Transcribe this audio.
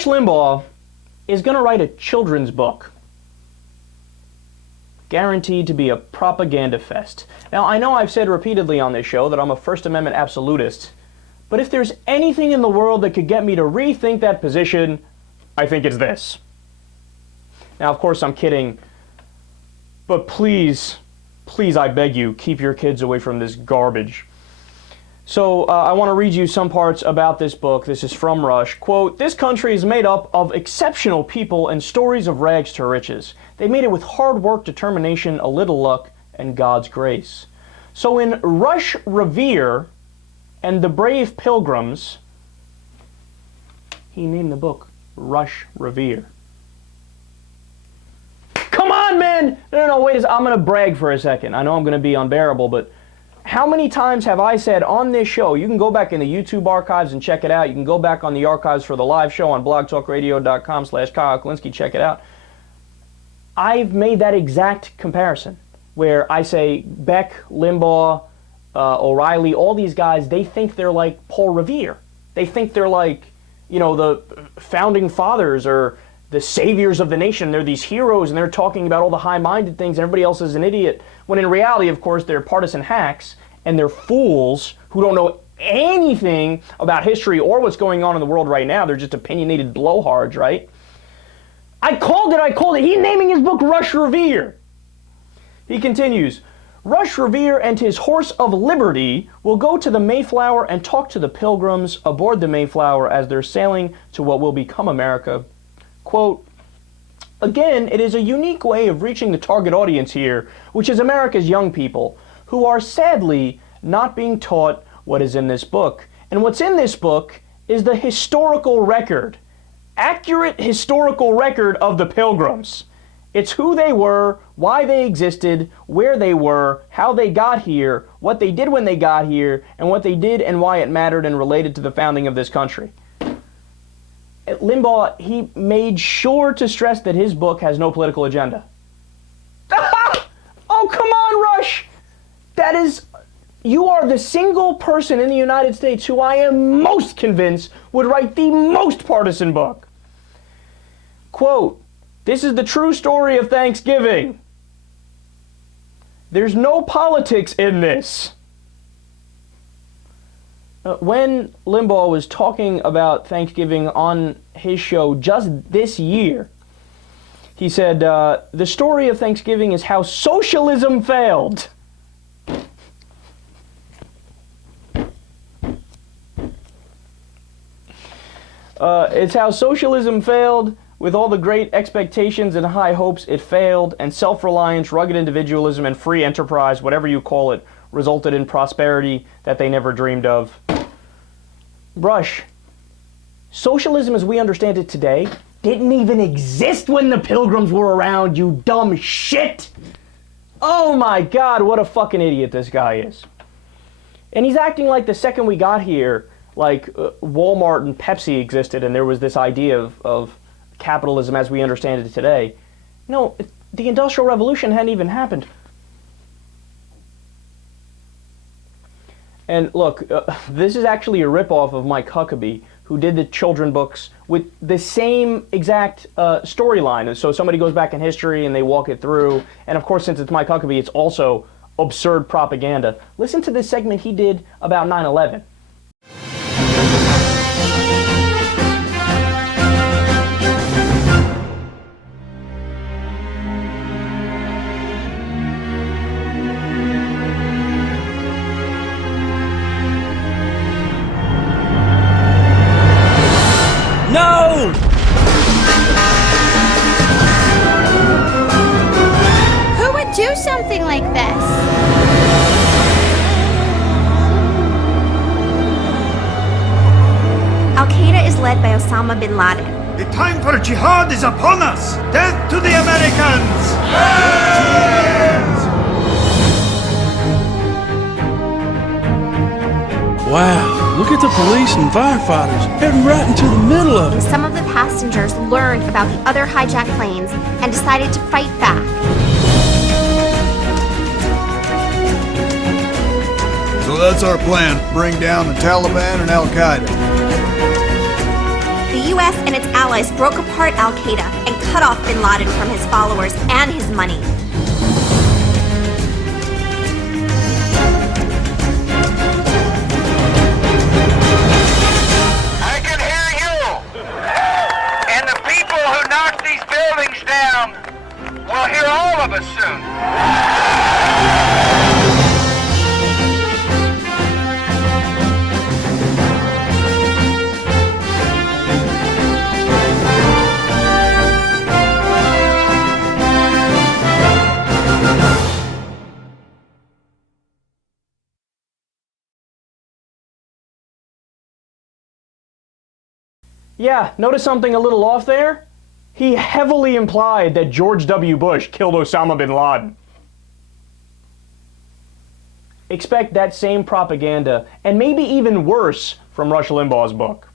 Rush Limbaugh is going to write a children's book, guaranteed to be a propaganda fest. Now, I know I've said repeatedly on this show that I'm a First Amendment absolutist, but if there's anything in the world that could get me to rethink that position, I think it's this. Now, of course, I'm kidding, but please, please, I beg you, keep your kids away from this garbage. So I want to read you some parts about this book. This is from Rush. Quote, "This country is made up of exceptional people and stories of rags to riches. They made it with hard work, determination, a little luck, and God's grace." So in Rush Revere and the Brave Pilgrims, he named the book Rush Revere. Come on, man! No, wait, I'm going to brag for a second. I know I'm going to be unbearable, but how many times have I said on this show, you can go back in the YouTube archives and check it out. You can go back on the archives for the live show on blogtalkradio.com/Kyle Kulinski, check it out. I've made that exact comparison where I say Beck, Limbaugh, O'Reilly, all these guys, they think they're like Paul Revere. They think they're like, you know, the founding fathers or the saviors of the nation. They're these heroes and they're talking about all the high-minded things and everybody else is an idiot. When in reality, of course, they're partisan hacks and they're fools who don't know anything about history or what's going on in the world right now. They're just opinionated blowhards, right? I called it. He's naming his book Rush Revere. He continues, "Rush Revere and his horse of liberty will go to the Mayflower and talk to the pilgrims aboard the Mayflower as they're sailing to what will become America." Quote, "Again, it is a unique way of reaching the target audience here, which is America's young people, who are sadly not being taught what is in this book. And what's in this book is the historical record, accurate historical record of the Pilgrims. It's who they were, why they existed, where they were, how they got here, what they did when they got here, and what they did and why it mattered and related to the founding of this country." Limbaugh, he made sure to stress that his book has no political agenda. Oh, come on, Rush! That is, you are the single person in the United States who I am most convinced would write the most partisan book. Quote, "This is the true story of Thanksgiving. There's no politics in this." When Limbaugh was talking about Thanksgiving on his show just this year, he said, "The story of Thanksgiving is how socialism failed." It's how socialism failed. With all the great expectations and high hopes, it failed, and self-reliance, rugged individualism, and free enterprise, whatever you call it, resulted in prosperity that they never dreamed of. Rush, socialism as we understand it today didn't even exist when the Pilgrims were around, you dumb shit! Oh my God, what a fucking idiot this guy is. And he's acting like the second we got here, like Walmart and Pepsi existed and there was this idea of capitalism as we understand it today. No, the Industrial Revolution hadn't even happened. And look, this is actually a ripoff of Mike Huckabee, who did the children books with the same exact storyline. So somebody goes back in history and they walk it through. And of course, since it's Mike Huckabee, it's also absurd propaganda. Listen to this segment he did about 9/11. No! Who would do something like this? Al-Qaeda is led by Osama bin Laden. The time for jihad is upon us! Death to the Americans! Wow, look at the police and firefighters heading right into the middle of it. Some of the passengers learned about the other hijacked planes and decided to fight back. So that's our plan, bring down the Taliban and Al-Qaeda. The U.S. and its allies broke apart Al-Qaeda and cut off bin Laden from his followers and his money. I can hear you! And the people who knocked these buildings down will hear all of us soon. Yeah, notice something a little off there? He heavily implied that George W. Bush killed Osama bin Laden. Expect that same propaganda, and maybe even worse, from Rush Limbaugh's book.